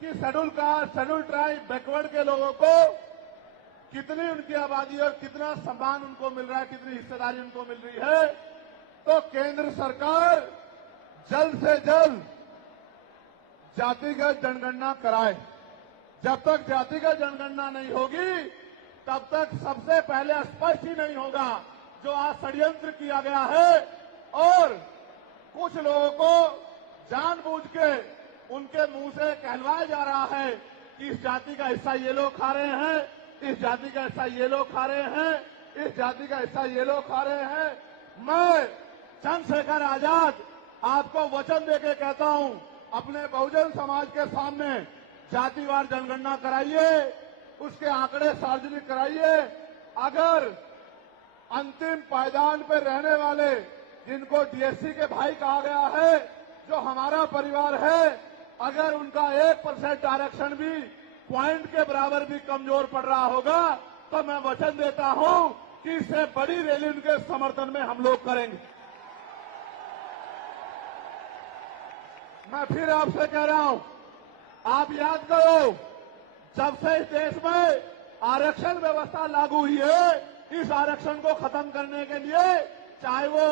कि schedule caste, schedule tribe, backward के लोगों को कितनी उनकी आबादी और कितना सम्मान उनको मिल रहा है, कितनी हिस्सेदारी उनको मिल रही है। तो केंद्र सरकार जल्द से जल्द जातिगत जनगणना कराए। जब तक जातिगत जनगणना नहीं होगी तब तक सबसे पहले स्पष्ट ही नहीं होगा जो आज षड्यंत्र किया गया है और कुछ लोगों को जानबूझ के उनके मुंह से कहलवाया जा रहा है कि इस जाति का हिस्सा ये लोग खा रहे हैं, इस जाति का हिस्सा ये लोग खा रहे हैं, इस जाति का हिस्सा ये लोग खा रहे हैं। मैं चंद्रशेखर आजाद आपको वचन देके कहता हूं, अपने बहुजन समाज के सामने जातिवार जनगणना कराइए, उसके आंकड़े सार्वजनिक कराइए। अगर अंतिम पायदान पर रहने वाले जिनको डीएससी के भाई कहा गया है, जो हमारा परिवार है, अगर उनका 1% आरक्षण भी पॉइंट के बराबर भी कमजोर पड़ रहा होगा तो मैं वचन देता हूं कि इससे बड़ी रैली उनके समर्थन में हम लोग करेंगे। मैं फिर आपसे कह रहा हूं, आप याद करो, जब से इस देश में आरक्षण व्यवस्था लागू हुई है, इस आरक्षण को खत्म करने के लिए चाहे वो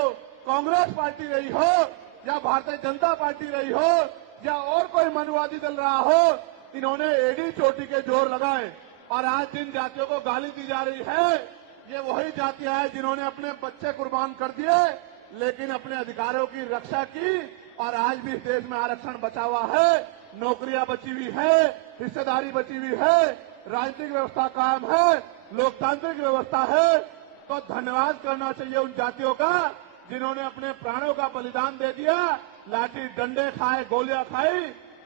कांग्रेस पार्टी रही हो या भारतीय जनता पार्टी रही हो या और कोई मनुवादी दल रहा हो, इन्होंने एडी चोटी के जोर लगाए। और आज जिन जातियों को गाली दी जा रही है, ये वही जातियां हैं जिन्होंने अपने बच्चे कुर्बान कर दिए लेकिन अपने अधिकारों की रक्षा की और आज भी इस देश में आरक्षण बचा हुआ है, नौकरियां बची हुई है, हिस्सेदारी बची हुई है, राजनीतिक व्यवस्था कायम है, लोकतांत्रिक व्यवस्था है। तो धन्यवाद करना चाहिए उन जातियों का जिन्होंने अपने प्राणों का बलिदान दे दिया, लाठी डंडे खाए, गोलियां खाई,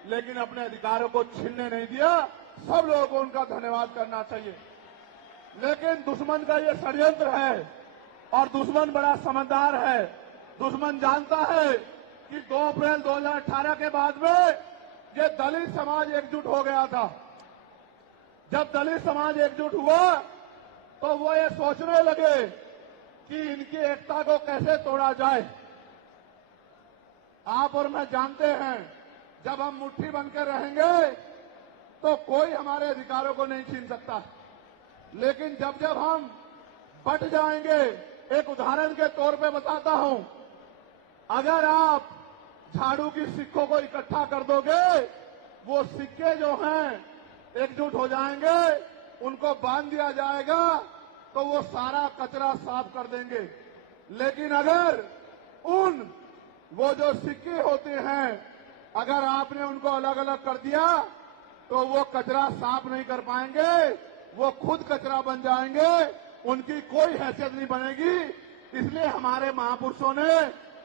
लेकिन अपने अधिकारों को छीनने नहीं दिया। सब लोगों को उनका धन्यवाद करना चाहिए। लेकिन दुश्मन का ये षड्यंत्र है और दुश्मन बड़ा समझदार है। दुश्मन जानता है कि 2 अप्रैल 2018 के बाद में ये दलित समाज एकजुट हो गया था। जब दलित समाज एकजुट हुआ तो वो ये सोचने लगे कि इनकी एकता को कैसे तोड़ा जाए। आप और मैं जानते हैं, जब हम मुट्ठी बनकर रहेंगे तो कोई हमारे अधिकारों को नहीं छीन सकता, लेकिन जब जब हम बट जाएंगे, एक उदाहरण के तौर पे बताता हूं, अगर आप झाड़ू की सिक्कों को इकट्ठा कर दोगे, वो सिक्के जो हैं एकजुट हो जाएंगे, उनको बांध दिया जाएगा तो वो सारा कचरा साफ कर देंगे। लेकिन अगर वो जो सिक्के होते हैं, अगर आपने उनको अलग अलग कर दिया तो वो कचरा साफ नहीं कर पाएंगे, वो खुद कचरा बन जाएंगे, उनकी कोई हैसियत नहीं बनेगी। इसलिए हमारे महापुरुषों ने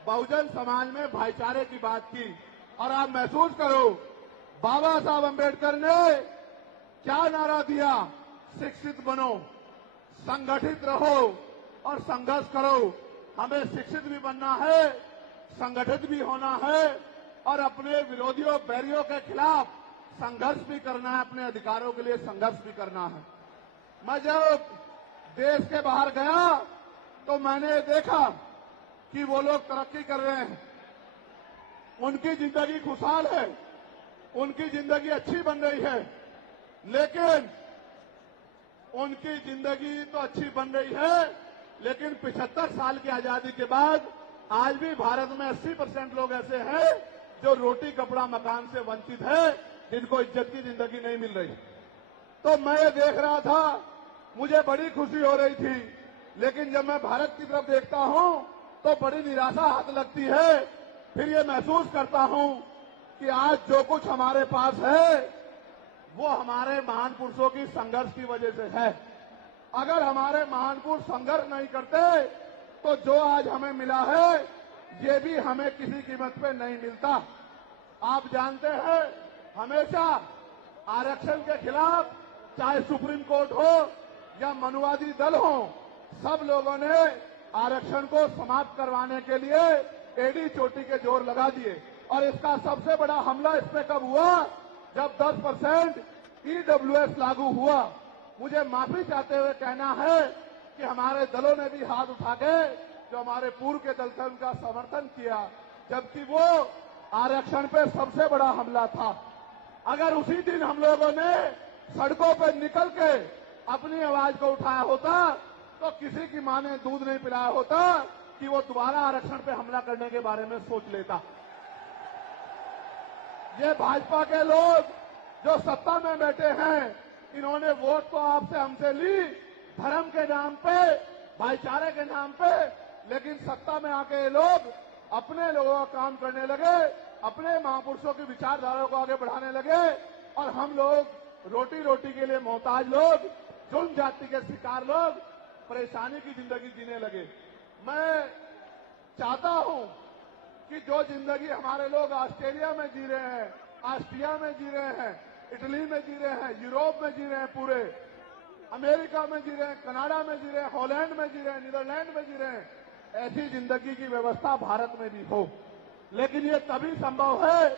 बहुजन समाज में भाईचारे की बात की। और आप महसूस करो, बाबा साहब अम्बेडकर ने क्या नारा दिया? शिक्षित बनो, संगठित रहो और संघर्ष करो। हमें शिक्षित भी बनना है, संगठित भी होना है और अपने विरोधियों, बैरियों के खिलाफ संघर्ष भी करना है, अपने अधिकारों के लिए संघर्ष भी करना है। मैं जब देश के बाहर गया तो मैंने देखा कि वो लोग तरक्की कर रहे हैं, उनकी जिंदगी खुशहाल है, उनकी जिंदगी अच्छी बन रही है। लेकिन उनकी जिंदगी तो अच्छी बन रही है, लेकिन 75 साल की आजादी के बाद आज भी भारत में 80% लोग ऐसे हैं जो रोटी, कपड़ा, मकान से वंचित है, जिनको इज्जत की जिंदगी नहीं मिल रही। तो मैं ये देख रहा था, मुझे बड़ी खुशी हो रही थी, लेकिन जब मैं भारत की तरफ देखता हूं तो बड़ी निराशा हाथ लगती है। फिर ये महसूस करता हूं कि आज जो कुछ हमारे पास है वो हमारे महान पुरुषों की संघर्ष की वजह से है। अगर हमारे महान पुरुष संघर्ष नहीं करते तो जो आज हमें मिला है ये भी हमें किसी कीमत पे नहीं मिलता। आप जानते हैं, हमेशा आरक्षण के खिलाफ चाहे सुप्रीम कोर्ट हो या मनुवादी दल हो, सब लोगों ने आरक्षण को समाप्त करवाने के लिए एडी चोटी के जोर लगा दिए। और इसका सबसे बड़ा हमला इस पे कब हुआ? जब 10% ईडब्ल्यूएस लागू हुआ। मुझे माफी चाहते हुए कहना है कि हमारे दलों ने भी हाथ उठा के, जो हमारे पूर्व के दल थे, उनका समर्थन किया, जबकि वो आरक्षण पे सबसे बड़ा हमला था। अगर उसी दिन हम लोगों ने सड़कों पर निकल के अपनी आवाज को उठाया होता तो किसी की मां ने दूध नहीं पिलाया होता कि वो दोबारा आरक्षण पे हमला करने के बारे में सोच लेता। ये भाजपा के लोग जो सत्ता में बैठे हैं, इन्होंने वोट तो आपसे हमसे ली धर्म के नाम पे, भाईचारे के नाम पे, लेकिन सत्ता में आके ये लोग अपने लोगों का काम करने लगे, अपने महापुरुषों की विचारधारा को आगे बढ़ाने लगे और हम लोग रोटी रोटी के लिए मोहताज लोग, जुल्म जाति के शिकार लोग परेशानी की जिंदगी जीने लगे। मैं चाहता हूं कि जो जिंदगी हमारे लोग ऑस्ट्रेलिया में जी रहे हैं, ऑस्ट्रिया में जी रहे हैं, इटली में जी रहे हैं, यूरोप में जी रहे हैं, पूरे अमेरिका में जी रहे हैं, कनाडा में जी रहे हैं, हॉलैंड में जी रहे हैं, नीदरलैंड में जी रहे हैं, ऐसी जिंदगी की व्यवस्था भारत में भी हो। लेकिन ये तभी संभव है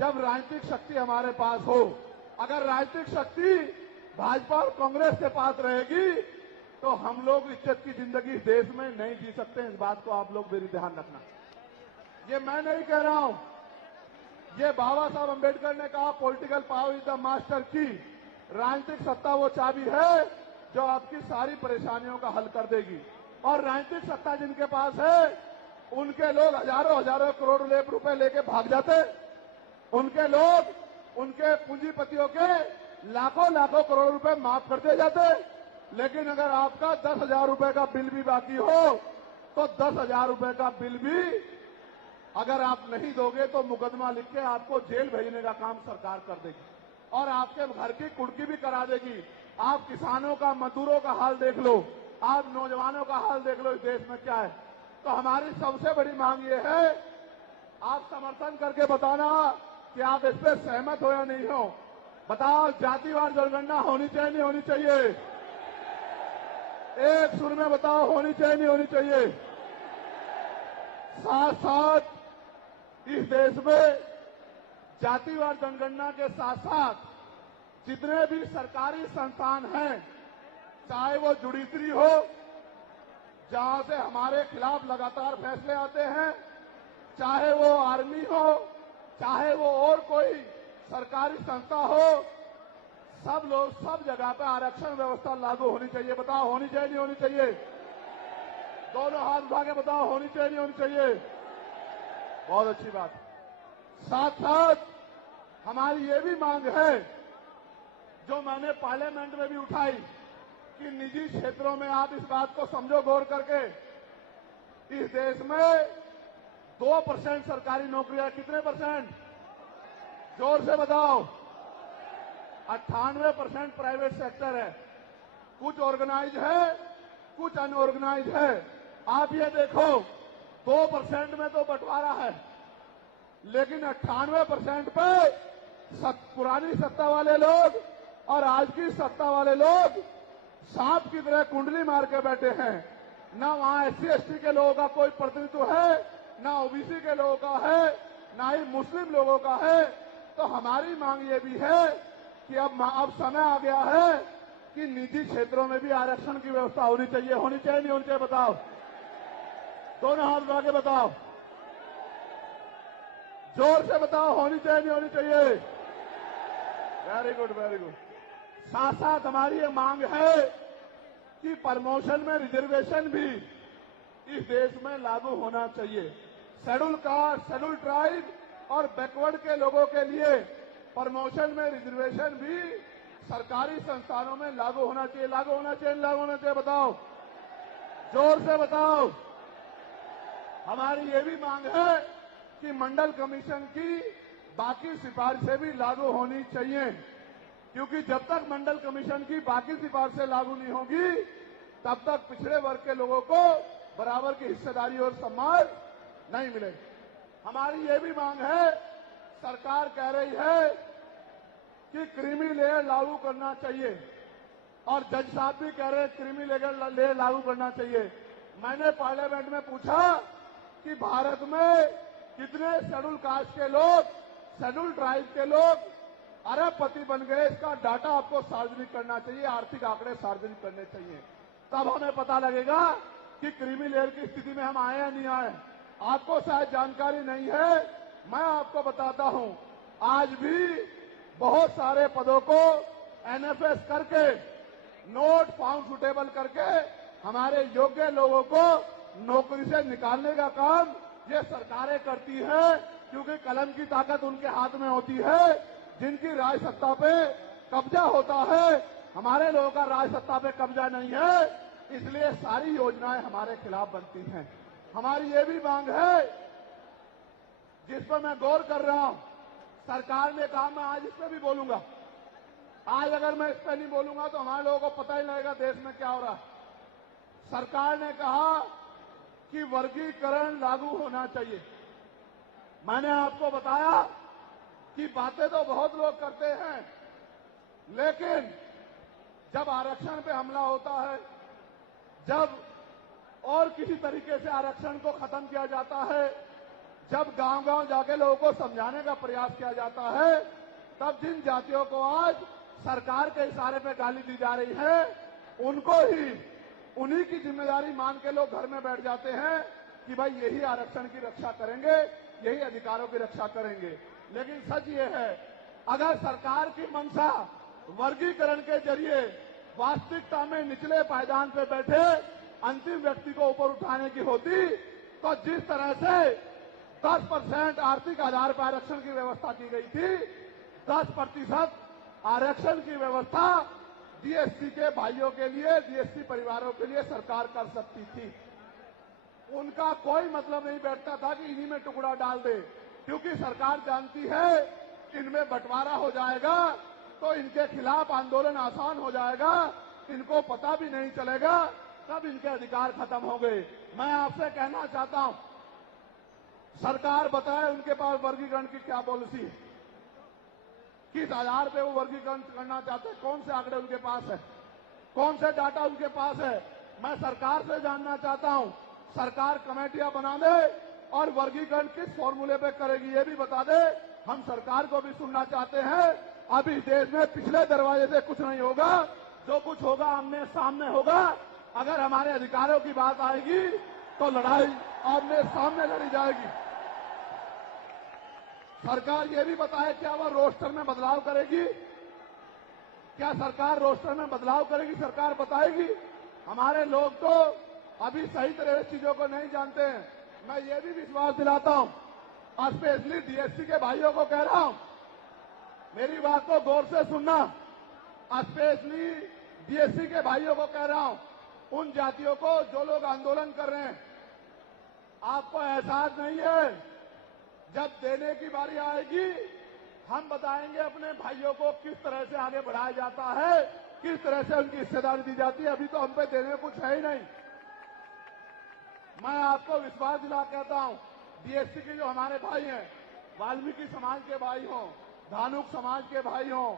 जब राजनीतिक शक्ति हमारे पास हो। अगर राजनीतिक शक्ति भाजपा और कांग्रेस के पास रहेगी तो हम लोग इज्जत की जिंदगी इस देश में नहीं जी सकते। इस बात को आप लोग मेरी ध्यान रखना। ये मैं नहीं कह रहा हूं, ये बाबा साहब अम्बेडकर ने कहा, political power is the master की। राजनीतिक सत्ता वो चाबी है जो आपकी सारी परेशानियों का हल कर देगी। और राजनीतिक सत्ता जिनके पास है उनके लोग हजारों हजारों करोड़ रुपए लेके भाग जाते, उनके लोग उनके पूंजीपतियों के लाखों लाखों करोड़ रुपए माफ करते जाते। लेकिन अगर आपका 10,000 रुपए का बिल भी बाकी हो तो 10,000 रुपए का बिल भी अगर आप नहीं दोगे तो मुकदमा लिख के आपको जेल भेजने का काम सरकार कर देगी और आपके घर की कुर्की भी करा देगी। आप किसानों का, मजदूरों का हाल देख लो, आप नौजवानों का हाल देख लो, इस देश में क्या है। तो हमारी सबसे बड़ी मांग ये है, आप समर्थन करके बताना कि आप इस पर सहमत हो या नहीं हो। बताओ, जातिवार जनगणना होनी चाहिए नहीं होनी चाहिए? एक सुर में बताओ, होनी चाहिए नहीं होनी चाहिए? साथ साथ इस देश में जातिवार जनगणना के साथ साथ जितने भी सरकारी संस्थान हैं, चाहे वो जुडिशरी हो जहां से हमारे खिलाफ लगातार फैसले आते हैं, चाहे वो आर्मी हो, चाहे वो और कोई सरकारी संस्था हो, सब लोग सब जगह पे आरक्षण व्यवस्था लागू होनी चाहिए। बताओ, होनी चाहिए नहीं होनी चाहिए? दोनों हाथ उठा के बताओ, होनी चाहिए नहीं होनी चाहिए? बहुत अच्छी बात। साथ साथ हमारी ये भी मांग है जो मैंने पार्लियामेंट में भी उठाई कि निजी क्षेत्रों में आप इस बात को समझो गौर करके, इस देश में 2% सरकारी नौकरियां, कितने परसेंट? जोर से बताओ। 98% प्राइवेट सेक्टर है। कुछ ऑर्गेनाइज है, कुछ अनऑर्गेनाइज है। आप ये देखो, 2% में तो बंटवारा है, लेकिन 98% पे पुरानी सत्ता वाले लोग और आज की सत्ता वाले लोग सांप की तरह कुंडली मार के बैठे हैं। ना वहां SC/ST के लोगों का कोई प्रतिनिधित्व है, ना OBC के लोगों का है, ना ही मुस्लिम लोगों का है। तो हमारी मांग ये भी है कि अब समय आ गया है कि निजी क्षेत्रों में भी आरक्षण की व्यवस्था होनी चाहिए। होनी चाहिए नहीं होनी चाहिए? बताओ, दोनों हाथ उठा के बताओ, जोर से बताओ, होनी चाहिए नहीं होनी चाहिए? Very good, very good. साथ साथ हमारी ये मांग है कि प्रमोशन में रिजर्वेशन भी इस देश में लागू होना चाहिए। शेड्यूल कास्ट, शेड्यूल ट्राइब और बैकवर्ड के लोगों के लिए प्रमोशन में रिजर्वेशन भी सरकारी संस्थानों में लागू होना चाहिए। लागू होना चाहिए, लागू होना चाहिए? बताओ, जोर से बताओ। हमारी ये भी मांग है कि मंडल कमीशन की बाकी सिफारिशें भी लागू होनी चाहिए, क्योंकि जब तक मंडल कमीशन की बाकी सिफारिशें लागू नहीं होगी तब तक पिछड़े वर्ग के लोगों को बराबर की हिस्सेदारी और सम्मान नहीं मिलेगा। हमारी ये भी मांग है, सरकार कह रही है कि क्रीमी लेयर लागू करना चाहिए और जज साहब भी कह रहे हैं क्रीमी लेयर लागू करना चाहिए। मैंने पार्लियामेंट में पूछा कि भारत में कितने शेड्यूल कास्ट के लोग, शेड्यूल ट्राइब के लोग अरबपति बन गए, इसका डाटा आपको सार्वजनिक करना चाहिए, आर्थिक आंकड़े सार्वजनिक करने चाहिए। तब हमें पता लगेगा कि क्रीमी लेयर की स्थिति में हम आए या नहीं आए। आपको शायद जानकारी नहीं है, मैं आपको बताता हूं, आज भी बहुत सारे पदों को एनएफएस करके नोट फाउंड सुटेबल करके हमारे योग्य लोगों को नौकरी से निकालने का काम ये सरकारें करती है, क्योंकि कलम की ताकत उनके हाथ में होती है। जिनकी राज सत्ता पे कब्जा होता है, हमारे लोगों का राज सत्ता पे कब्जा नहीं है, इसलिए सारी योजनाएं हमारे खिलाफ बनती हैं। हमारी ये भी मांग है, जिस पर मैं गौर कर रहा हूं, सरकार ने कहा, मैं आज इस पर भी बोलूंगा। आज अगर मैं इस पर नहीं बोलूंगा तो हमारे लोगों को पता ही नहीं लगेगा देश में क्या हो रहा है। सरकार ने कहा कि वर्गीकरण लागू होना चाहिए। मैंने आपको बताया कि बातें तो बहुत लोग करते हैं, लेकिन जब आरक्षण पे हमला होता है, जब और किसी तरीके से आरक्षण को खत्म किया जाता है, जब गांव-गांव जाके लोगों को समझाने का प्रयास किया जाता है, तब जिन जातियों को आज सरकार के इशारे पे गाली दी जा रही है, उनको ही उन्हीं की जिम्मेदारी मान के लोग घर में बैठ जाते हैं कि भाई यही आरक्षण की रक्षा करेंगे, यही अधिकारों की रक्षा करेंगे। लेकिन सच ये है, अगर सरकार की मंशा वर्गीकरण के जरिए वास्तविकता में निचले पायदान पे बैठे अंतिम व्यक्ति को ऊपर उठाने की होती, तो जिस तरह से 10% आर्थिक आधार पर आरक्षण की व्यवस्था की गई थी, 10% आरक्षण की व्यवस्था डीएससी के भाइयों के लिए, डीएससी परिवारों के लिए सरकार कर सकती थी। उनका कोई मतलब नहीं बैठता था कि इन्हीं में टुकड़ा डाल दे, क्योंकि सरकार जानती है इनमें बंटवारा हो जाएगा तो इनके खिलाफ आंदोलन आसान हो जाएगा, इनको पता भी नहीं चलेगा, तब इनके अधिकार खत्म हो गए। मैं आपसे कहना चाहता हूं, सरकार बताए उनके पास वर्गीकरण की क्या पॉलिसी है, किस आधार पे वो वर्गीकरण करना चाहते हैं, कौन से आंकड़े उनके पास है, कौन से डाटा उनके पास है। मैं सरकार से जानना चाहता हूं, सरकार कमेटियां बना दे और वर्गीकरण किस फॉर्मूले पे करेगी ये भी बता दे। हम सरकार को भी सुनना चाहते हैं। अभी देश में पिछले दरवाजे से कुछ नहीं होगा, जो कुछ होगा आमने सामने होगा। अगर हमारे अधिकारों की बात आएगी तो लड़ाई आमने सामने लड़ी जाएगी। सरकार ये भी बताए क्या वह रोस्टर में बदलाव करेगी, क्या सरकार रोस्टर में बदलाव करेगी, सरकार बताएगी। हमारे लोग तो अभी सही तरह से चीजों को नहीं जानते हैं। मैं ये भी विश्वास दिलाता हूं, स्पेशली डीएससी के भाइयों को कह रहा हूं, मेरी बात को गौर से सुनना। स्पेशली डीएससी के भाइयों को कह रहा हूं, उन जातियों को जो लोग आंदोलन कर रहे हैं, आपको एहसास नहीं है, जब देने की बारी आएगी हम बताएंगे अपने भाइयों को किस तरह से आगे बढ़ाया जाता है, किस तरह से उनकी हिस्सेदारी दी जाती है। अभी तो हम पे देने कुछ है ही नहीं। मैं आपको विश्वास दिला कहता हूं, डीएससी के जो हमारे भाई हैं, वाल्मीकि समाज के भाई हों, धानुक समाज के भाई हों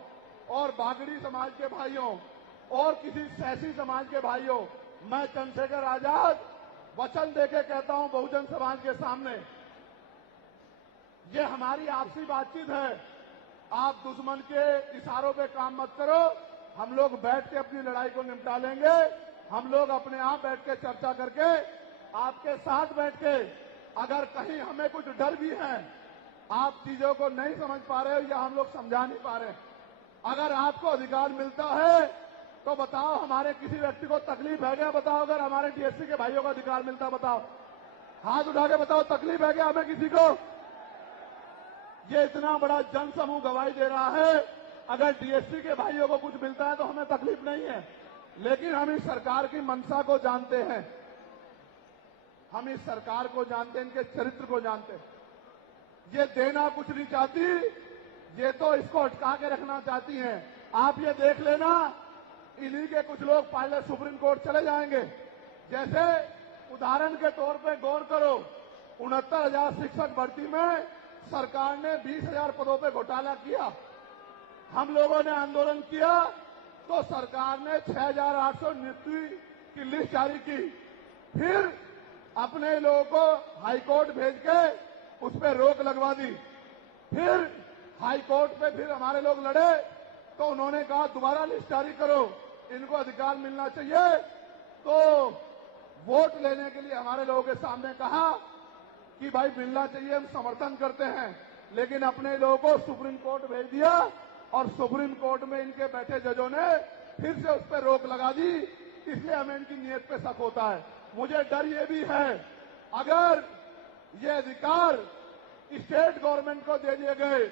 और बागड़ी समाज के भाई हों और किसी सैसी समाज के भाई हों, मैं चंद्रशेखर आजाद वचन देके कहता हूं बहुजन समाज के सामने, ये हमारी आपसी बातचीत है। आप दुश्मन के इशारों पे काम मत करो, हम लोग बैठ के अपनी लड़ाई को निपटा लेंगे। हम लोग अपने आप बैठ के चर्चा करके आपके साथ बैठ के, अगर कहीं हमें कुछ डर भी है, आप चीजों को नहीं समझ पा रहे हो या हम लोग समझा नहीं पा रहे, अगर आपको अधिकार मिलता है तो बताओ, हमारे किसी व्यक्ति को तकलीफ है क्या? बताओ, अगर हमारे डीएससी के भाइयों को अधिकार मिलता, बताओ, हाथ उठा के बताओ, तकलीफ है क्या हमें किसी को? ये इतना बड़ा जन समूह गवाही दे रहा है, अगर डीएससी के भाइयों को कुछ मिलता है तो हमें तकलीफ नहीं है। लेकिन हम इस सरकार की मंशा को जानते हैं, हम इस सरकार को जानते हैं, इनके चरित्र को जानते हैं। ये देना कुछ नहीं चाहती, ये तो इसको अटका के रखना चाहती हैं। आप ये देख लेना, इन्हीं के कुछ लोग पहले सुप्रीम कोर्ट चले जाएंगे। जैसे उदाहरण के तौर पे गौर करो, 69,000 शिक्षक भर्ती में सरकार ने 20,000 पदों पे घोटाला किया। हम लोगों ने आंदोलन किया तो सरकार ने 6,800 नियुक्ति की लिस्ट जारी की। फिर अपने लोगों को हाईकोर्ट भेज के उस पर रोक लगवा दी। फिर हाईकोर्ट पे फिर हमारे लोग लड़े तो उन्होंने कहा दोबारा लिस्ट जारी करो, इनको अधिकार मिलना चाहिए। तो वोट लेने के लिए हमारे लोगों के सामने कहा कि भाई मिलना चाहिए, हम समर्थन करते हैं, लेकिन अपने लोगों को सुप्रीम कोर्ट भेज दिया और सुप्रीम कोर्ट में इनके बैठे जजों ने फिर से उस पर रोक लगा दी, इसलिए हमें इनकी नीयत पे शक होता है। मुझे डर ये भी है, अगर ये अधिकार स्टेट गवर्नमेंट को दे दिए गए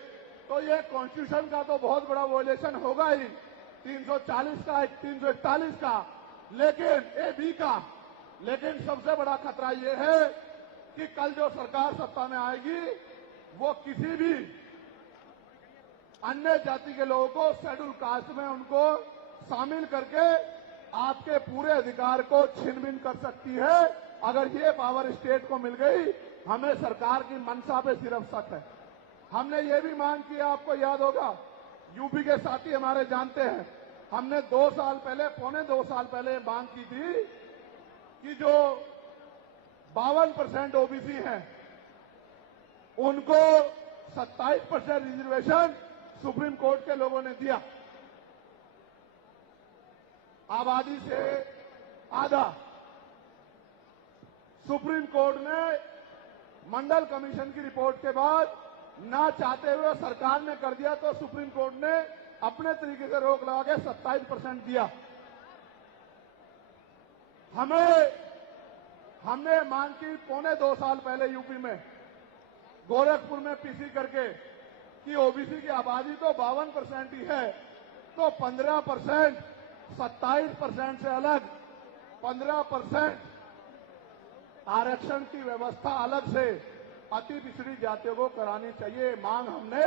तो ये कॉन्स्टिट्यूशन का तो बहुत बड़ा वॉयलेशन होगा ही, 340 का, 341 का, लेकिन ए-बी का। लेकिन सबसे बड़ा खतरा ये है कि कल जो सरकार सत्ता में आएगी वो किसी भी अन्य जाति के लोगों को शेड्यूल कास्ट में उनको शामिल करके आपके पूरे अधिकार को छिन-भिन कर सकती है। अगर ये पावर स्टेट को मिल गई, हमें सरकार की मंशा पे सिर्फ शक है। हमने ये भी मांग किया, आपको याद होगा, यूपी के साथी हमारे जानते हैं, हमने 2 साल पहले, पौने 2 साल पहले मांग की थी कि जो 52% ओबीसी हैं उनको 27% रिजर्वेशन सुप्रीम कोर्ट के लोगों ने दिया, आबादी से आधा। सुप्रीम कोर्ट ने मंडल कमीशन की रिपोर्ट के बाद ना चाहते हुए सरकार ने कर दिया, तो सुप्रीम कोर्ट ने अपने तरीके से रोक लगा के 27% दिया। हमने मांग की पौने 2 साल पहले यूपी में गोरखपुर में पीसी करके कि ओबीसी की आबादी तो 52% ही है, तो 15%, 27% से अलग 15% आरक्षण की व्यवस्था अलग से अति पिछड़ी जातियों को करानी चाहिए। मांग हमने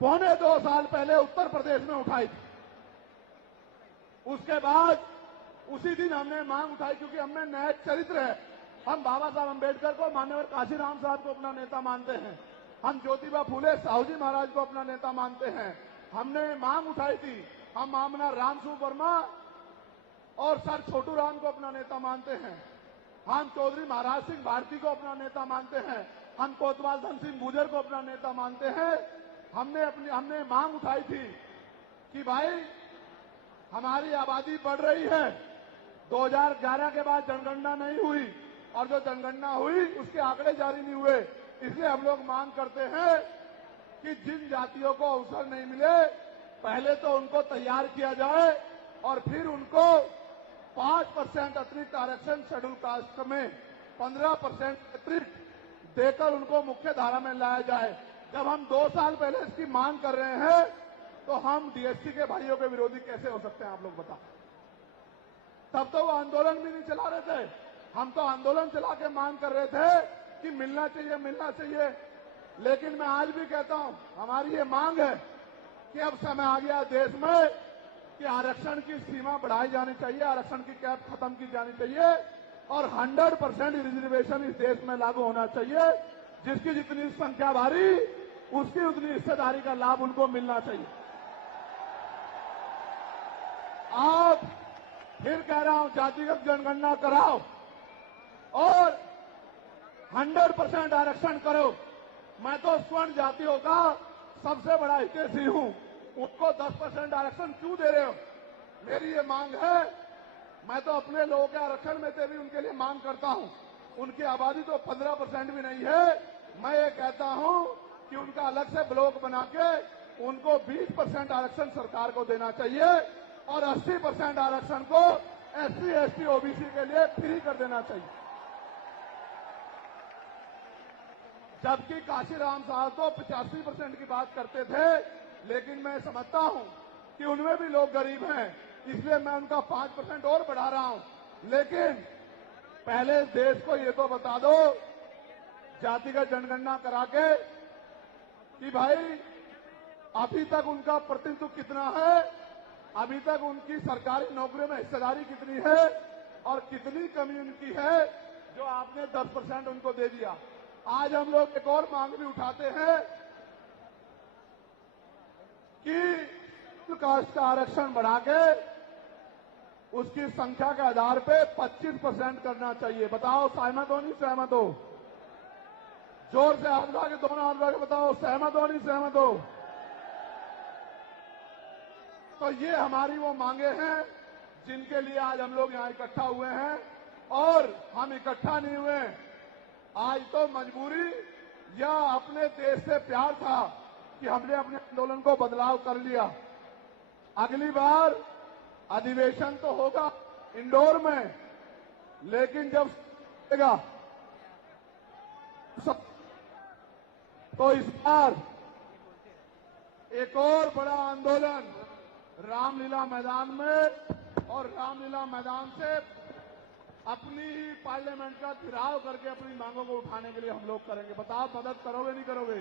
पौने 2 साल पहले उत्तर प्रदेश में उठाई थी। उसके बाद उसी दिन हमने मांग उठाई, क्योंकि हमें न्याय चरित्र है। हम बाबा साहब अम्बेडकर को, माननीय काशीराम साहब को अपना नेता मानते हैं, हम ज्योतिबा फूले साहू जी महाराज को अपना नेता मानते हैं। हमने मांग उठाई थी, हम मामला रामसू वर्मा और सर छोटू राम को अपना नेता मानते हैं, हम चौधरी महाराज सिंह भारती को अपना नेता मानते हैं, हम कोतवाल धन सिंह गुर्जर को अपना नेता मानते हैं। हमने मांग उठाई थी कि भाई हमारी आबादी बढ़ रही है, 2011 के बाद जनगणना नहीं हुई और जो जनगणना हुई उसके आंकड़े जारी नहीं हुए, इसलिए हम लोग मांग करते हैं कि जिन जातियों को अवसर नहीं मिले पहले तो उनको तैयार किया जाए और फिर उनको 5% अतिरिक्त आरक्षण शेड्यूल कास्ट में 15% अतिरिक्त देकर उनको मुख्य धारा में लाया जाए। जब हम 2 साल पहले इसकी मांग कर रहे हैं तो हम डीएससी के भाइयों के विरोधी कैसे हो सकते हैं, आप लोग बताओ। तब तो वो आंदोलन भी नहीं चला रहे थे, हम तो आंदोलन चला के मांग कर रहे थे कि मिलना चाहिए, मिलना चाहिए। लेकिन मैं आज भी कहता हूं, हमारी ये मांग है कि अब समय आ गया देश में कि आरक्षण की सीमा बढ़ाई जानी चाहिए, आरक्षण की कैप खत्म की जानी चाहिए और 100% रिजर्वेशन इस देश में लागू होना चाहिए। जिसकी जितनी संख्या भारी उसकी उतनी हिस्सेदारी का लाभ उनको मिलना चाहिए। आप फिर कह रहा हूं, जातिगत जनगणना कराओ और 100% आरक्षण करो। मैं तो स्वर्ण जातियों का सबसे बड़ा हितैषी हूं, उनको 10% आरक्षण क्यों दे रहे हो? मेरी ये मांग है, मैं तो अपने लोगों के आरक्षण में से भी उनके लिए मांग करता हूं। उनकी आबादी तो 15% भी नहीं है। मैं ये कहता हूं कि उनका अलग से ब्लॉक बना के उनको 20% आरक्षण सरकार को देना चाहिए और 80% आरक्षण को एससी, एसटी, ओबीसी के लिए फ्री कर देना चाहिए। जबकि काशीराम साहब तो 85% की बात करते थे, लेकिन मैं समझता हूं कि उनमें भी लोग गरीब हैं, इसलिए मैं उनका 5% और बढ़ा रहा हूं। लेकिन पहले देश को ये तो बता दो, जातिगत जनगणना करा के, कि भाई अभी तक उनका प्रतिनिधित्व कितना है, अभी तक उनकी सरकारी नौकरियों में हिस्सेदारी कितनी है और कितनी कमी उनकी है जो आपने 10% उनको दे दिया। आज हम लोग एक और मांग भी उठाते हैं कि कास्ट का आरक्षण बढ़ा के उसकी संख्या के आधार पे 25% करना चाहिए। बताओ सहमत हो नहीं सहमत हो? जोर से हाथ उठा के, दोनों हाथ उठा के बताओ सहमत हो नहीं सहमत हो? तो ये हमारी वो मांगे हैं जिनके लिए आज हम लोग यहाँ इकट्ठा हुए हैं। और हम इकट्ठा नहीं हुए आज तो मजबूरी या अपने देश से प्यार था कि हमने अपने आंदोलन को बदलाव कर लिया। अगली बार अधिवेशन तो होगा इंदौर में, लेकिन जब तो इस बार एक और बड़ा आंदोलन रामलीला मैदान में, और रामलीला मैदान से अपनी ही पार्लियामेंट का घेराव करके अपनी मांगों को उठाने के लिए हम लोग करेंगे। बताओ मदद करोगे नहीं करोगे?